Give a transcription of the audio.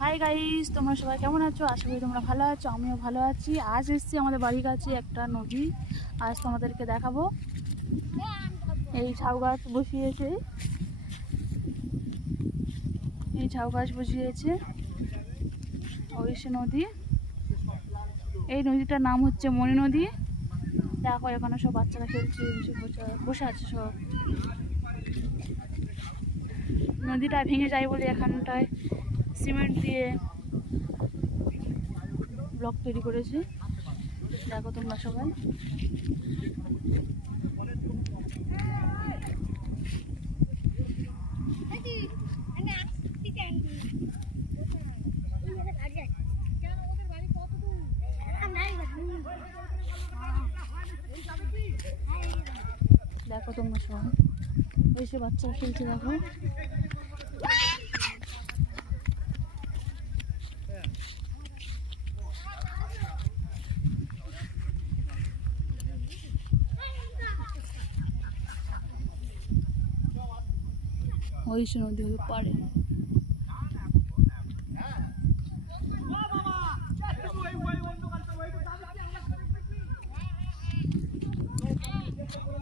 Hi guys তোমরা সবাই কেমন আছো? আশা করি তোমরা ভালো আছো, আমিও ভালো আছি। আজ এসেছি আমাদের বাড়ির কাছে একটা নদী। আজ তোমাদেরকে দেখাবো। এই ঝাউ গাছ বসিয়েছে। এই ঝাউ গাছ বসিয়েছে। ওই সে নদী। এই নদীটার নাম হচ্ছে মণি নদী। দেখো, এখানে সব বাচ্চারা খেলছে বসে আছে সব। নদীটা ভেঙে যায় বলে এখানটায়। সিমেন্ট দিয়ে ব্লক তৈরি করেছে। দেখো তোমরা সবাই। দেখো তোমরা সবাই। ওই সে বাচ্চারা খেলছে দেখো। Olha isso, não deu, eu parei. Thank you.